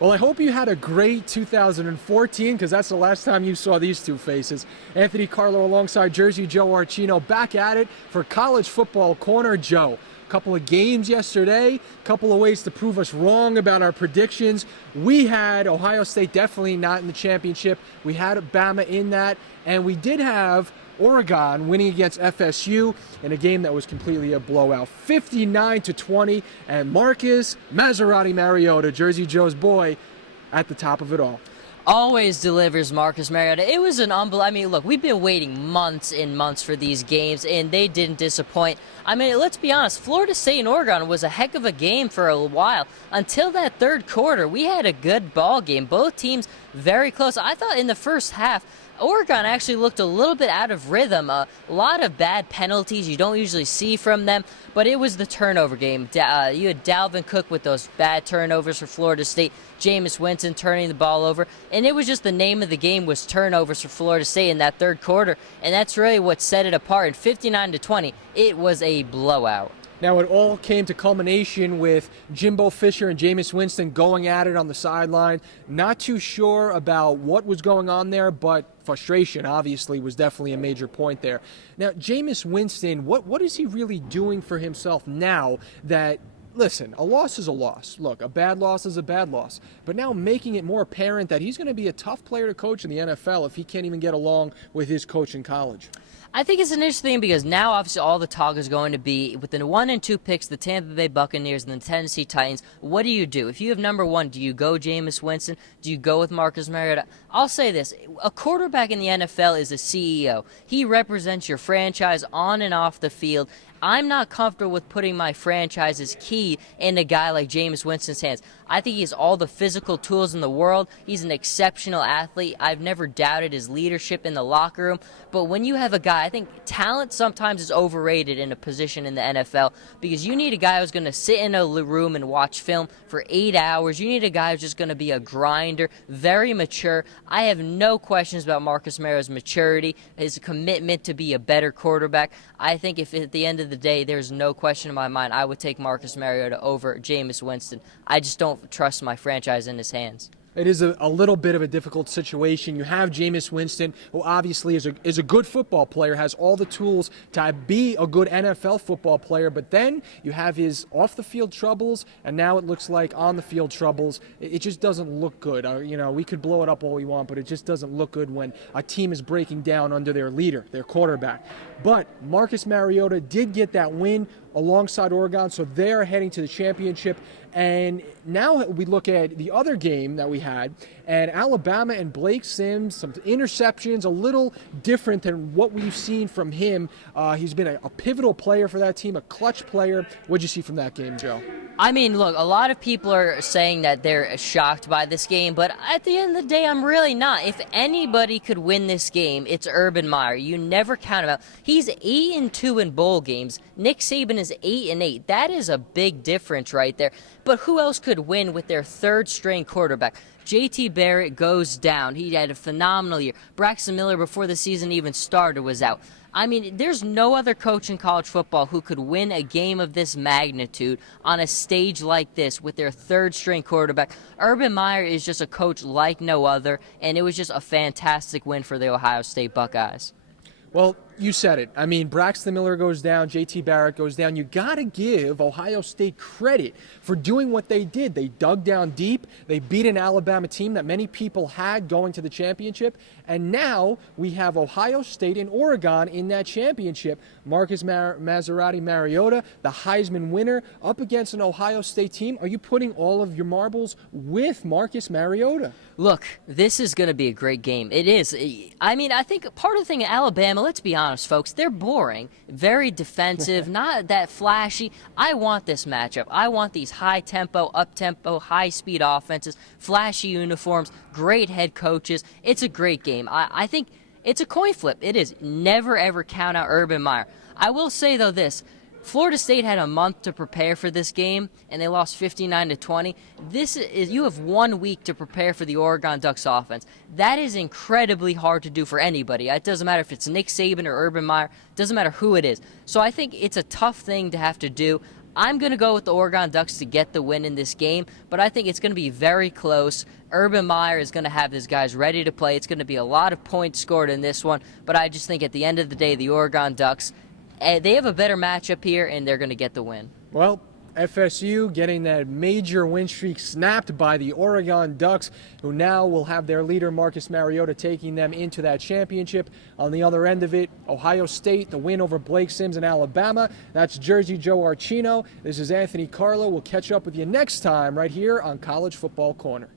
Well, I hope you had a great 2014 because that's the last time you saw these two faces. Anthony Carlo alongside Jersey Joe Archino back at it for College Football Corner. Joe, couple of games yesterday, couple of ways to prove us wrong about our predictions. We had Ohio State definitely not in the championship. We had Bama in that, and we did have Oregon winning against FSU in a game that was completely a blowout, 59-20, and Marcus Maserati Mariota, Jersey Joe's boy, at the top of it all. Always delivers Marcus Mariota. It was an unbelievable. I mean, look, we've been waiting months and months for these games, and they didn't disappoint. I mean, let's be honest, Florida State and Oregon was a heck of a game for a while. Until that third quarter, we had a good ball game. Both teams very close. I thought in the first half, Oregon actually looked a little bit out of rhythm. A lot of bad penalties you don't usually see from them, but it was the turnover game. You had Dalvin Cook with those bad turnovers for Florida State, Jameis Winston turning the ball over, and it was just the name of the game was turnovers for Florida State in that third quarter, and that's really what set it apart. And 59-20, it was a blowout. Now, it all came to culmination with Jimbo Fisher and Jameis Winston going at it on the sideline. Not too sure about what was going on there, but frustration, obviously, was definitely a major point there. Now, Jameis Winston, what is he really doing for himself now that, listen, a loss is a loss. Look, a bad loss is a bad loss. But now making it more apparent that he's going to be a tough player to coach in the NFL if he can't even get along with his coach in college. I think it's an interesting thing because now obviously all the talk is going to be with the 1 and 2 picks, the Tampa Bay Buccaneers and the Tennessee Titans. What do you do? If you have number one, do you go Jameis Winston? Do you go with Marcus Mariota? I'll say this. A quarterback in the NFL is a CEO. He represents your franchise on and off the field. I'm not comfortable with putting my franchise's key in a guy like Jameis Winston's hands. I think he has all the physical tools in the world. He's an exceptional athlete. I've never doubted his leadership in the locker room. But when you have a guy, I think talent sometimes is overrated in a position in the NFL because you need a guy who's going to sit in a room and watch film for 8 hours. You need a guy who's just going to be a grinder, very mature. I have no questions about Marcus Mariota's maturity, his commitment to be a better quarterback. I think if at the end of the day, there's no question in my mind, I would take Marcus Mariota over Jameis Winston. I just don't trust my franchise in his hands. It is a little bit of a difficult situation. You have Jameis Winston, who obviously is a good football player, has all the tools to be a good NFL football player, but then you have his off-the-field troubles, and now it looks like on-the-field troubles. It just doesn't look good. We could blow it up all we want, but it just doesn't look good when a team is breaking down under their leader, their quarterback. But Marcus Mariota did get that win alongside Oregon, so they're heading to the championship. And now we look at the other game that we had, and Alabama and Blake Sims, some interceptions, a little different than what we've seen from him. He's been a pivotal player for that team, a clutch player. What'd you see from that game, Joe? I mean, look, a lot of people are saying that they're shocked by this game, but at the end of the day, I'm really not. If anybody could win this game, it's Urban Meyer. You never count him out. He's 8-2 in bowl games. Nick Saban is 8-8. That is a big difference right there. But who else could win with their third-string quarterback? J.T. Barrett goes down. He had a phenomenal year. Braxton Miller, before the season even started, was out. I mean, there's no other coach in college football who could win a game of this magnitude on a stage like this with their third-string quarterback. Urban Meyer is just a coach like no other, and it was just a fantastic win for the Ohio State Buckeyes. Well, you said it. I mean, Braxton Miller goes down, J.T. Barrett goes down. You got to give Ohio State credit for doing what they did. They dug down deep. They beat an Alabama team that many people had going to the championship. And now we have Ohio State and Oregon in that championship. Marcus Maserati Mariota, the Heisman winner, up against an Ohio State team. Are you putting all of your marbles with Marcus Mariota? Look, this is going to be a great game. It is. I mean, I think part of the thing in Alabama, let's be honest, folks, they're boring, very defensive, not that flashy. I want this matchup. I want these high-tempo, up-tempo, high-speed offenses, flashy uniforms, great head coaches. It's a great game. I think it's a coin flip. It is. Never, ever count out Urban Meyer. I will say, though, this. Florida State had a month to prepare for this game, and they lost 59-20. You have 1 week to prepare for the Oregon Ducks offense. That is incredibly hard to do for anybody. It doesn't matter if it's Nick Saban or Urban Meyer. It doesn't matter who it is. So I think it's a tough thing to have to do. I'm going to go with the Oregon Ducks to get the win in this game, but I think it's going to be very close. Urban Meyer is going to have his guys ready to play. It's going to be a lot of points scored in this one, but I just think at the end of the day, the Oregon Ducks, they have a better matchup here, and they're going to get the win. Well, FSU getting that major win streak snapped by the Oregon Ducks, who now will have their leader Marcus Mariota taking them into that championship. On the other end of it, Ohio State, the win over Blake Sims and Alabama. That's Jersey Joe Archino. This is Anthony Carlo. We'll catch up with you next time right here on College Football Corner.